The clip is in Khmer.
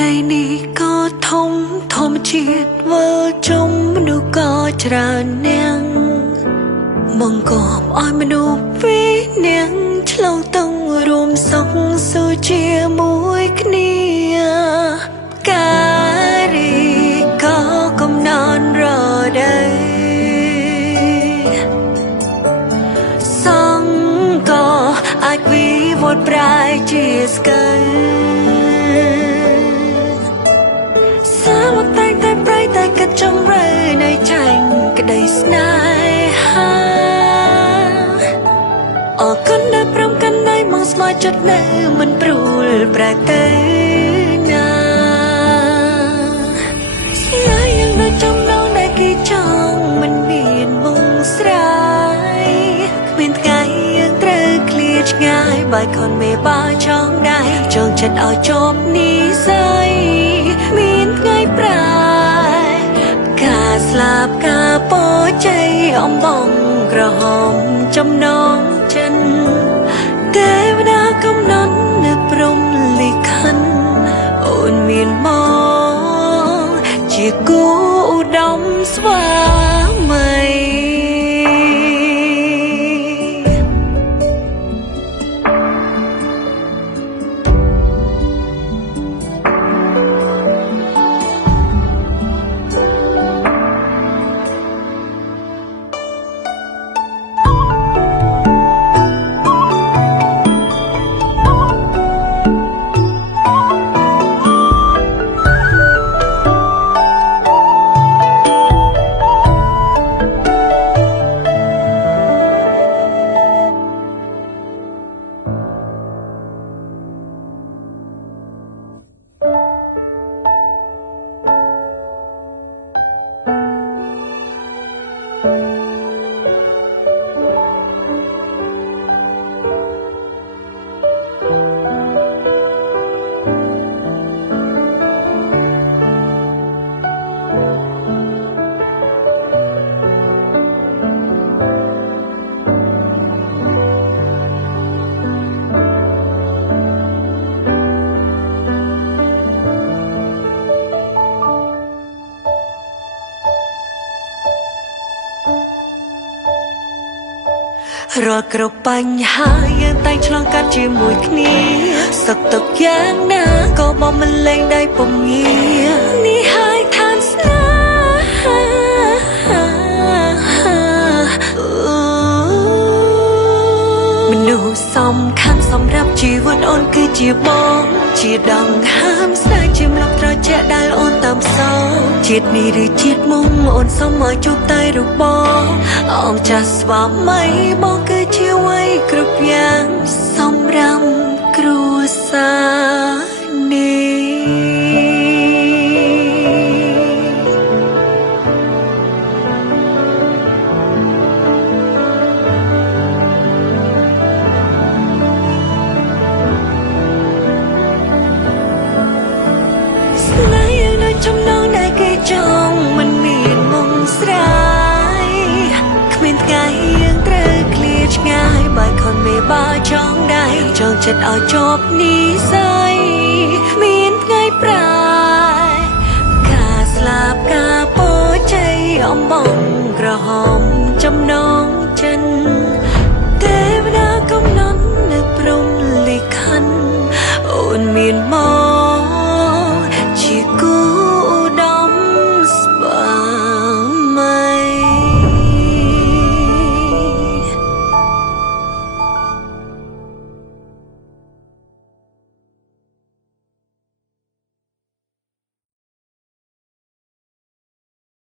តែនេះក៏ធំធម្មជាតិវើជុំមនុស្សក៏ច្រើននាងបង្កប់ឲ្យមនុស្សពីរនាងឆ្លងទៅរួមសុខសុខជាមួយគ្នាការីក៏កំណត់រដីសងក៏អាចវិវត្តប្រែជាស្កើសាមតែតែប្រៃតែកាត់ចំរើនៃចាញ់ក្តីស្នេហាអរគុណដែលព្រមកាន់ដៃមកស្មោះចិត្តនៅមិនព្រួលប្រែទៅណាស្នេហ៍យ៉ាងនៅចំដងដែលគេចង់មិនមានមុងស្រាយគ្មានថ្ងៃយើងត្រូវឃ្លាតឆ្ងាយបើខនមេបាចង់ដែរចង់ចិត្តឲ្យជាប់និស័យមានថ្ងៃប្រែការស្លាប់ការពោជ័យអំបងក្រហមចំណងចិនទេវតាកំណត់នៅព្រំលិខិនអូនមានមកជាគូឧត្តមស្វាមី រាល់គ្រប់បញ្ហាយើងតែងឆ្លងកាត់ជាមួយគ្នាសុខទុក្ខយ៉ាងណាក៏បំមិនលែងដៃពុំងារនេះហើយឋានស្នេហាមនុស្សសំខាន់សម្រាប់ជីវិតអូនគឺជាបងជាដង្ហើមស្នេហ៍ជាម្លប់ត្រជាក់ដែលអូនតាមសងជាតិនេះឬជាតិមុំអូនសុំឲ្យជួបតែរូបបងអងចាស់ស្វាមីបងគឺជាអ្វីគ្រប់យ៉ាងសម្រាប់គ្រួសារនេះចំណងដែលគេចង់មិនមានមុងស្រាយគ្មានថ្ងៃយើងត្រូវឃ្លាតឆ្ងាយបើខនមេបាចង់ដែរចង់ចិត្តឲ្យជាប់និស័យ